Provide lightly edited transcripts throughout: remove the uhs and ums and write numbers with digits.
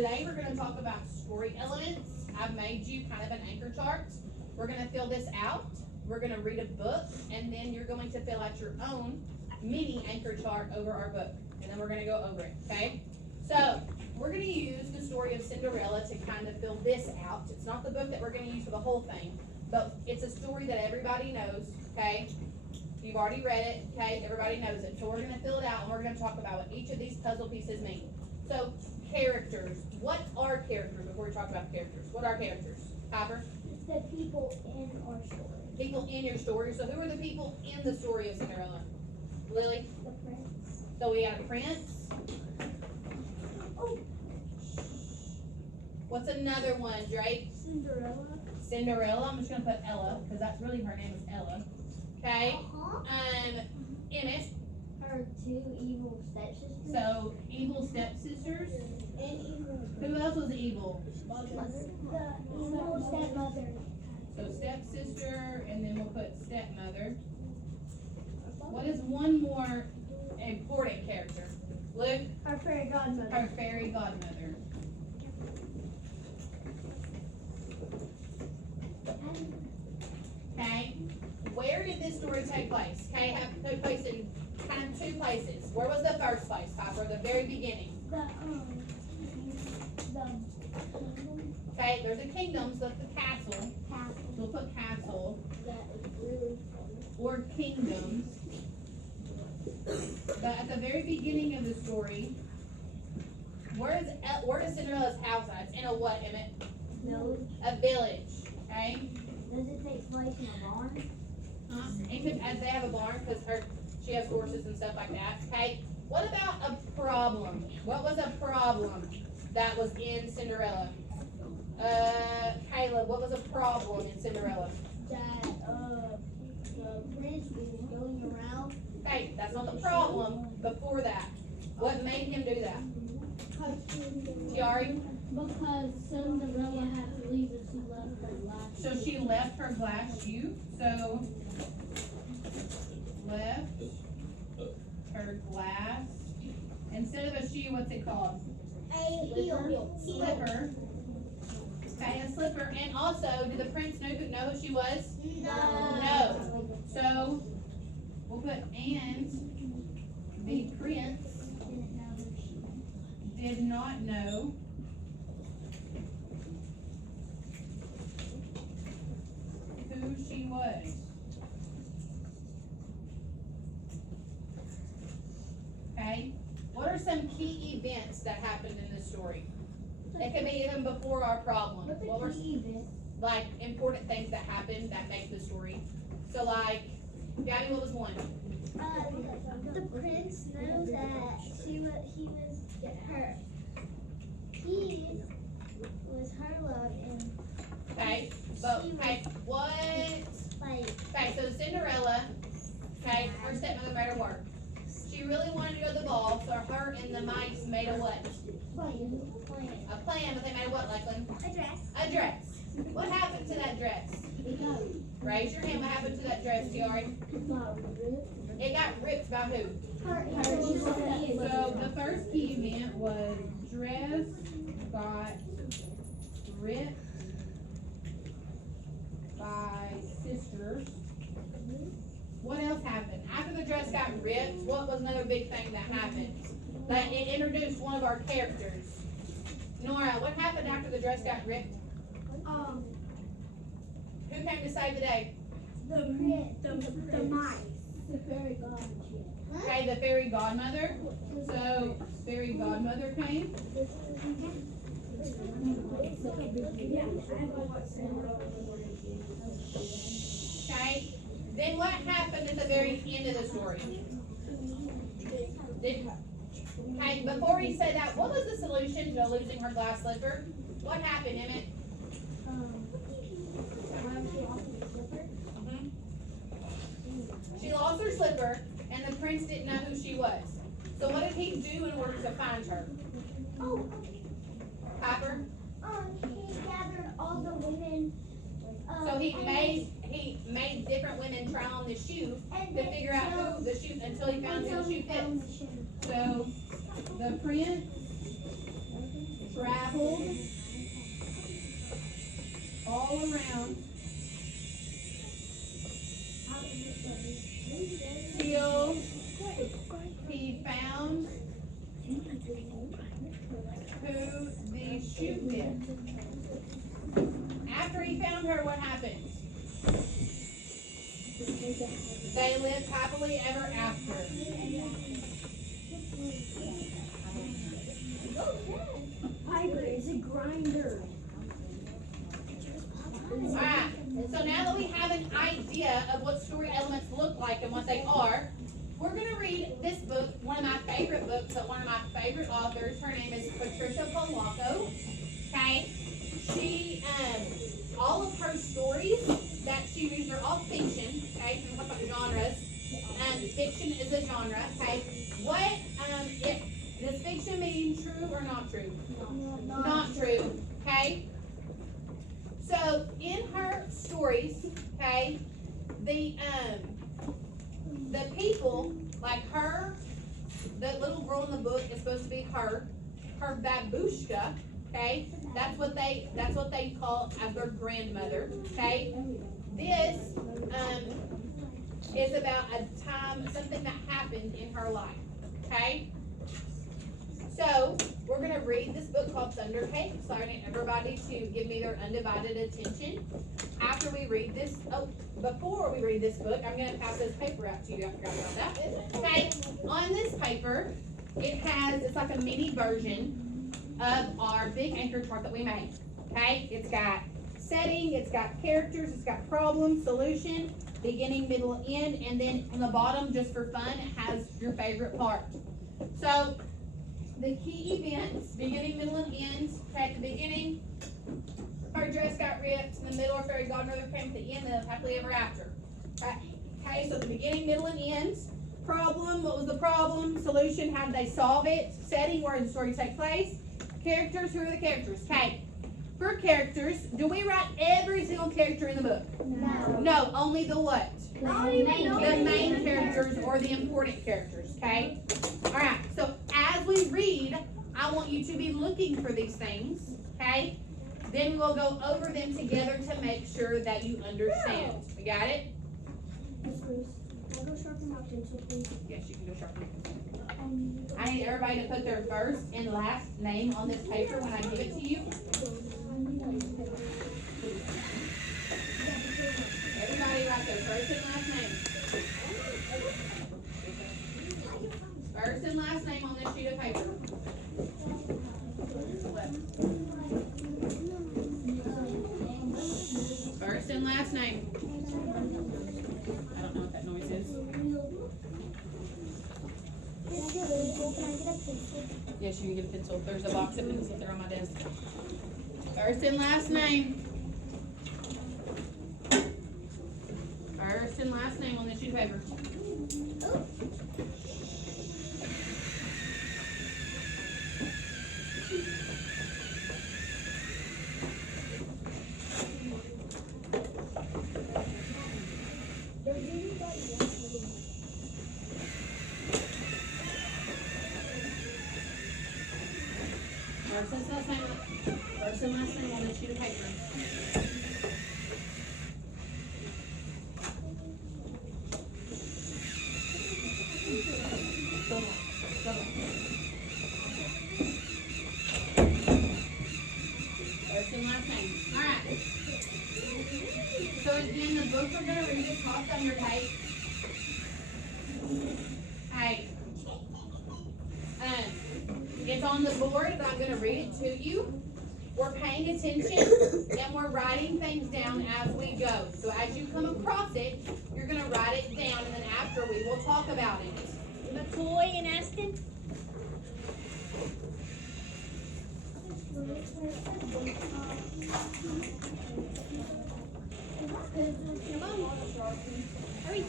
today we're going to talk about story elements. I've made you kind of an anchor chart. We're going to fill this out. We're going to read a book, and then you're going to fill out your own mini anchor chart over our book, and then we're going to go over it, okay? So we're going to use the story of Cinderella to kind of fill this out. It's not the book that we're going to use for the whole thing, but it's a story that everybody knows, okay? You've already read it, okay? Everybody knows it. So we're going to fill it out, and we're going to talk about what each of these puzzle pieces mean. So, characters. What are characters before we talk about characters? What are characters? Piper? The people in our story. People in your story. So who are the people in the story of Cinderella? Lily? The prince. So we got a prince. Oh. What's another one, Drake? Cinderella. Cinderella. I'm just going to put Ella, because that's really her name is Ella. Okay? Emmett. Her two evil stepsisters. So, evil stepsisters. And evil. Who else was evil? The evil stepmother. So, stepsister, and then we'll put stepmother. What is one more important character? Luke? Our fairy godmother. Her fairy godmother. Okay? Where did this story take place? Okay, it took place in kind of two places. Where was the first place, Piper? The very beginning. The Okay, there's a kingdom, so that's the castle. castle. So we'll put castle That is really funny. or kingdoms. But at the very beginning of the story, where does Cinderella's house at? It's in a what, Emmett? No. A village. Okay? Does it take place in a barn? It could, as they have a barn because she has horses and stuff like that. Okay. What about a problem? What was a problem that was in Cinderella? Caleb, what was a problem in Cinderella? That the prince was going around. Hey, that's not the problem. Before that, what made him do that? Tiari? Because Cinderella had to leave and she left her last. So she left her glass shoe. So left her glass. Instead of a shoe, what's it called? A heel. Slipper. Okay, a slipper. And also, did the prince know who she was? No. So we'll put and the prince did not know who she was. Okay? What are some key events that happened in this story? It could be even before our problem. What were like important things that happened that make the story? So like, Gabby, what was one? The prince knows that he was her love and Okay, but okay, what? Okay, so Cinderella, okay, her stepmother made her work. She really wanted to go to the ball, so her and the mice made a what? A plan, but they made a what, Lakeland? A dress. A dress. What happened to that dress? Raise your hand. What happened to that dress, Tiari? It got ripped by who? So the first key event was dress got ripped by sisters. What else happened? After the dress got ripped, what was another big thing that happened? That it introduced one of our characters. Nora, what happened after the dress got ripped? Who came to save the day? The mice. The fairy godmother. Okay, the fairy godmother. So, fairy godmother came. Okay. Then what happened at the very end of the story? Okay, before he said that, what was the solution to losing her glass slipper? What happened, Emmett? She lost her slipper, and the prince didn't know who she was. So what did he do in order to find her? Piper? He gathered all the women. So he made different women try on the shoe to figure out who the shoe until he found who the shoe fits. So the prince traveled all around till he found who the shoe fit. After he found her, what happened? They lived happily ever after. Piper is a grinder. Alright, so now that we have an idea of what story elements look like and what they are, we're going to read this book, one of my favorite books of one of my favorite authors. Her name is Patricia Polacco. Okay? She, all of her stories that she reads, they're all fiction. Okay? So we're talking about genres. Fiction is a genre. Okay? What, does fiction mean true or not true? Not true. Okay? So in her stories, okay, the people, like her, the little girl in the book is supposed to be her babushka, okay? That's what they call as their grandmother, okay? This is about a time, something that happened in her life, okay? So, we're going to read this book called Thundercake. So I need everybody to give me their undivided attention. After we read this, before we read this book, I'm going to pass this paper out to you. I forgot about that. Okay, on this paper, it's like a mini version of our big anchor chart that we made. Okay, it's got setting, it's got characters, it's got problem, solution, beginning, middle, end, and then on the bottom, just for fun, it has your favorite part. So, the key events, beginning, middle, and end. At the beginning, her dress got ripped. In the middle, her fairy godmother came. At the end, they lived happily ever after. Okay, so the beginning, middle, and end. Problem, what was the problem? Solution, how did they solve it? Setting, where did the story take place? Characters, who are the characters? Okay, for characters, do we write every single character in the book? No. No, only the what? The main characters or the important characters, okay? Alright, so as we read, I want you to be looking for these things, okay? Then we'll go over them together to make sure that you understand. We got it? Miss Bruce, can I go sharpen my pencil, please? Yes, you can go sharpen it. I need everybody to put their first and last name on this paper when I give it to you. Everybody write their first and last name. First and last name on this sheet of paper. First and last name. I don't know what that noise is. Can I get a pencil? Yes, you can get a pencil. There's a box of pencils there on my desk. First and last name. First and last name on this sheet of paper. First and last name on this sheet of paper. First and last name. Alright. So again, the book we're going to read is called Thundercake. Hey. It's on the board, and I'm going to read it to you. We're paying attention, and we're writing things down as we go. So as you come across it, you're going to write it down, and then after we will talk about it. McCoy and Aston? Come on. Hurry.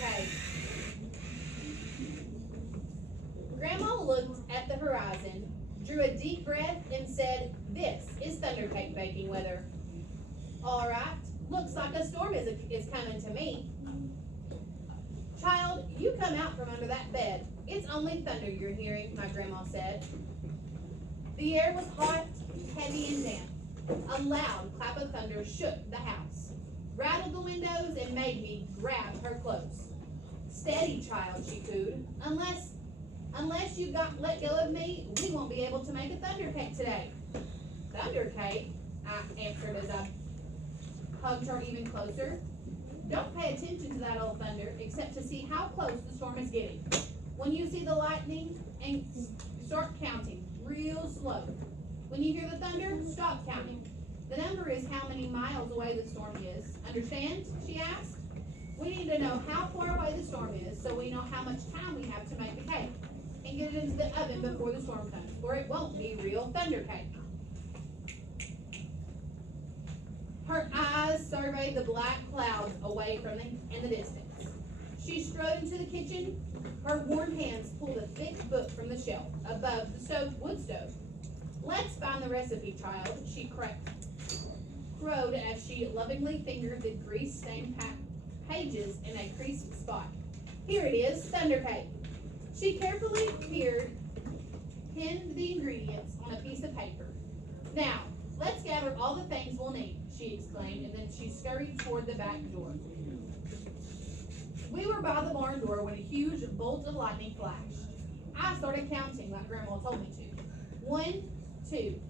cake. Grandma looked at the horizon, drew a deep breath, and said, "This is thunder cake baking weather." "All right, looks like a storm is coming to me." "Child, you come out from under that bed. It's only thunder you're hearing," my grandma said. The air was hot, heavy, and damp. A loud clap of thunder shook the house, rattled the windows, and made me grab her close. "Steady, child," she cooed. Unless you got let go of me, we won't be able to make a thunder cake today." "Thunder cake?" I answered as I hugged her even closer. "Don't pay attention to that old thunder, except to see how close the storm is getting. When you see the lightning, and start counting real slow. When you hear the thunder, stop counting. The number is how many miles away the storm is. Understand?" she asked. "We need to know how far away the storm is so we know how much time we have to make the cake and get it into the oven before the storm comes, or it won't be real thunder cake." Her eyes surveyed the black clouds away in the distance. She strode into the kitchen. Her worn hands pulled a thick book from the shelf above the wood stove. "Let's find the recipe, child," she crowed as she lovingly fingered the grease-stained pages in a creased spot. "Here it is, thunder cake." She carefully pinned the ingredients on a piece of paper. "Now, let's gather all the things we'll need," she exclaimed, and then she scurried toward the back door. We were by the barn door when a huge bolt of lightning flashed. I started counting like Grandma told me to. 1, 2,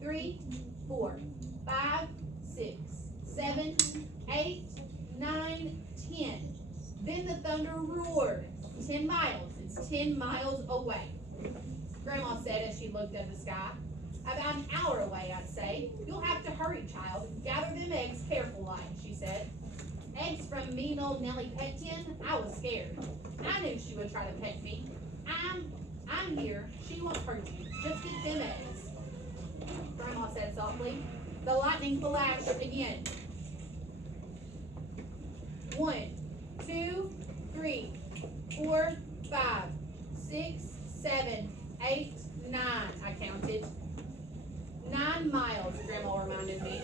3, 4, 5, 6, 7, 8, 9, 10. Then the thunder roared. 10 miles. It's 10 miles away, Grandma said as she looked at the sky. "About an hour away, I'd say. You'll have to hurry, child. Gather them eggs careful like," she said. Eggs from mean old Nellie Petkin? I was scared. I knew she would try to peck me. I'm here. She won't hurt you. Just get them eggs," Grandma said softly. The lightning flashed again. 1, 2, 3, 4, 5, 6, 7, 8, 9, I counted. 9 miles, Grandma reminded me.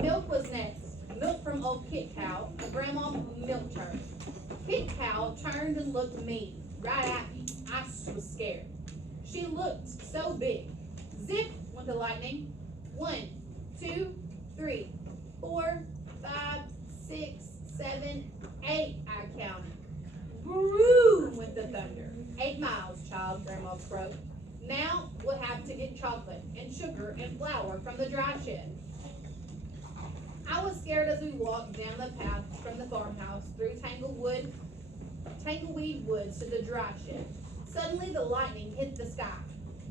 Milk was next. Milk from old Kit Cow, and Grandma milked her. Kit Cow turned and looked mean, right at me. I was scared. She looked so big. Zip went the lightning. 1, 2, 3, 4, 5, 6, 7, 8, I counted. Boom went the thunder. 8 miles, child, Grandma croaked. Now we'll have to get chocolate and sugar and flour from the dry shed. I was scared as we walked down the path from the farmhouse through tangleweed woods to the dry shed. Suddenly the lightning hit the sky.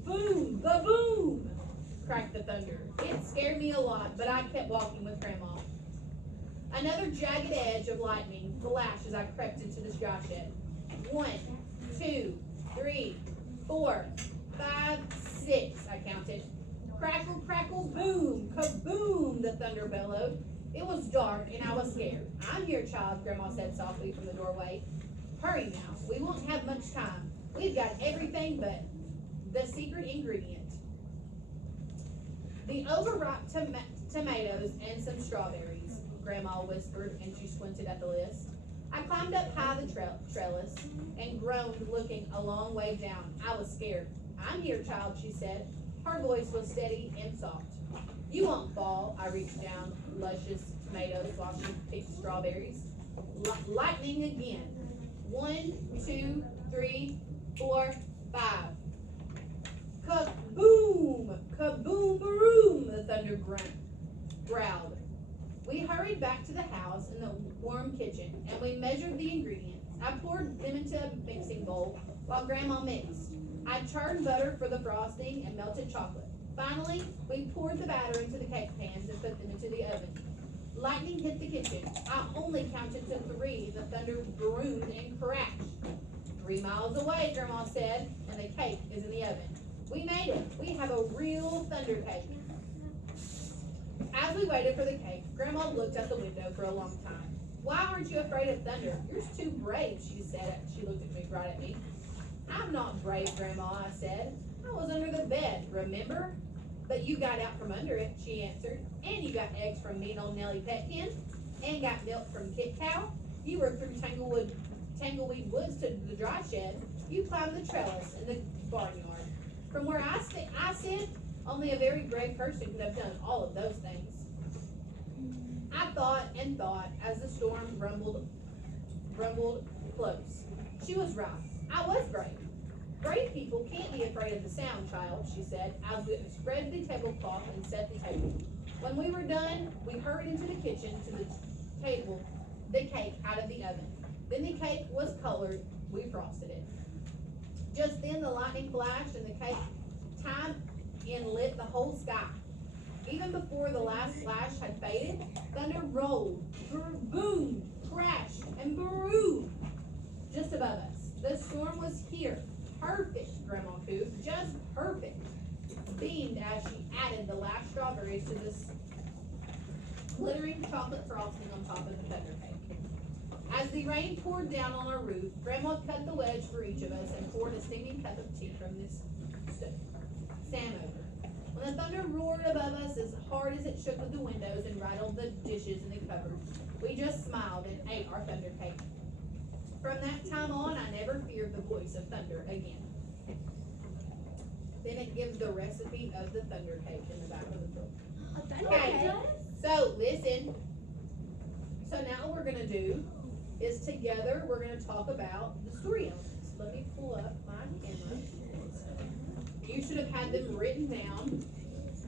Boom, ba-boom, cracked the thunder. It scared me a lot, but I kept walking with Grandma. Another jagged edge of lightning flashed as I crept into the dry shed. 1, 2, 3, 4, 5, 6, I counted. Crackle, crackle, boom, kaboom, the thunder bellowed. It was dark and I was scared. "I'm here, child," Grandma said softly from the doorway. "Hurry now, we won't have much time. We've got everything but the secret ingredient. The overripe tomatoes and some strawberries," Grandma whispered, and she squinted at the list. I climbed up high the trellis and groaned, looking a long way down. I was scared. "I'm here, child," she said. Her voice was steady and soft. "You won't fall." I reached down luscious tomatoes while she picked strawberries. Lightning again. 1, 2, 3, 4, 5. Kaboom! Kaboom-baroom! The thunder growled. We hurried back to the house in the warm kitchen, and we measured the ingredients. I poured them into a mixing bowl while Grandma mixed. I churned butter for the frosting and melted chocolate. Finally, we poured the batter into the cake pans and put them into the oven. Lightning hit the kitchen. I only counted to 3. The thunder boomed and crashed. 3 miles away, Grandma said, and the cake is in the oven. We made it. We have a real thunder cake. As we waited for the cake, Grandma looked out the window for a long time. Why aren't you afraid of thunder? You're too brave, she said. She looked at me right at me. I'm not brave, Grandma, I said. I was under the bed, remember? But you got out from under it, she answered. And you got eggs from mean old Nellie Petkin, and got milk from Kit Cow. You were through Tangleweed Woods to the dry shed. You climbed the trellis in the barnyard. From where I sit, only a very brave person could have done all of those things. I thought and thought as the storm rumbled close. She was right. I was brave. Brave people can't be afraid of the sound, child, she said, as we spread the tablecloth and set the table. When we were done, we hurried into the kitchen to the table, the cake out of the oven. Then the cake was colored, we frosted it. Just then the lightning flashed and the cake timed and lit the whole sky. Even before the last flash had faded, thunder rolled, boomed, crashed, and brewed just above us. The storm was here. Perfect, Grandma cooed, just perfect. Beamed as she added the last strawberries to this glittering chocolate frosting on top of the thunder cake. As the rain poured down on our roof, Grandma cut the wedge for each of us and poured a steaming cup of tea from this stand over. When the thunder roared above us as hard as it shook the windows and rattled the dishes in the cupboard, we just smiled and ate our thunder cake. From that time on, I never feared the voice of thunder again. Then it gives the recipe of the thunder cake in the back of the book. Okay, so listen. So now what we're gonna do is together we're gonna talk about the story elements. Let me pull up my camera. You should have had them written down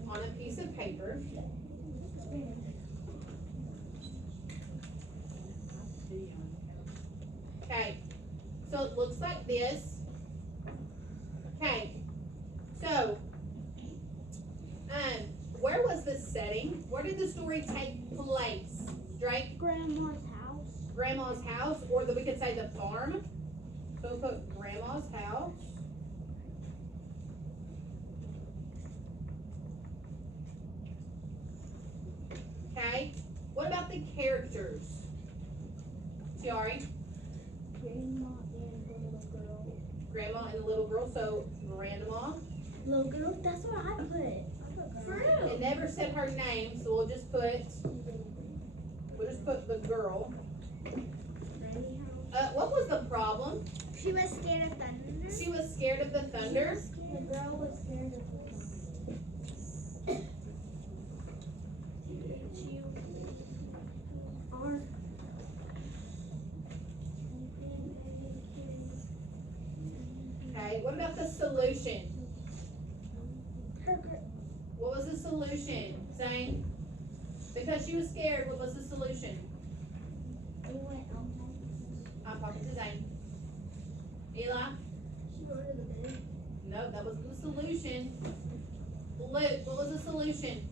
on a piece of paper. Okay, so it looks like this. Okay, so, where was the setting? Where did the story take place? Drake? Grandma's house. Grandma's house, or we could say the farm. So we'll put Grandma's house. Okay, what about the characters? Tiari? Grandma and the little girl. Grandma and the little girl, so Grandma. Little girl? That's what I put. For real? It never said her name, so we'll just put the girl. What was the problem? She was scared of thunder. She was scared of the thunder. The girl was scared of Okay, what about the solution? What was the solution? Zane? Because she was scared, what was the solution? I'm talking to Zane. Eli? No, that wasn't the solution. Luke, what was the solution?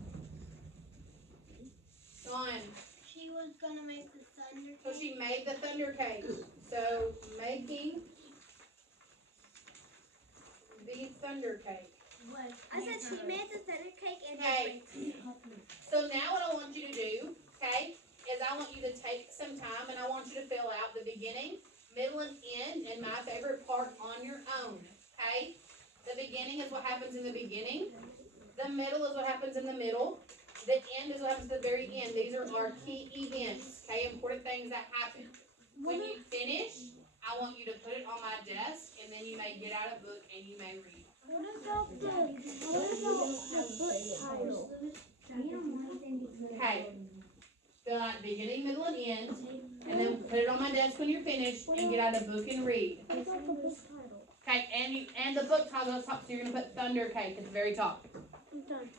Go on. She was gonna make the thunder. So she made the thunder cake. So making the thunder cake. I said she made the thunder cake and Okay. So now what I want you to do, okay, is I want you to take some time and I want you to fill out the beginning, middle, and end, and my favorite part on your own, okay? The beginning is what happens in the beginning. The middle is what happens in the middle. The end is what happens at the very end. These are our key events, okay, important things that happen. When you finish, I want you to put it on my desk, and then you may get out a book and you may read. What about the book title? Okay. Fill out the beginning, middle, and end, and then put it on my desk when you're finished, and get out a book and read. What about the book title? Okay, and the book title at the top, so you're gonna put Thunder Cake at the very top. I'm done.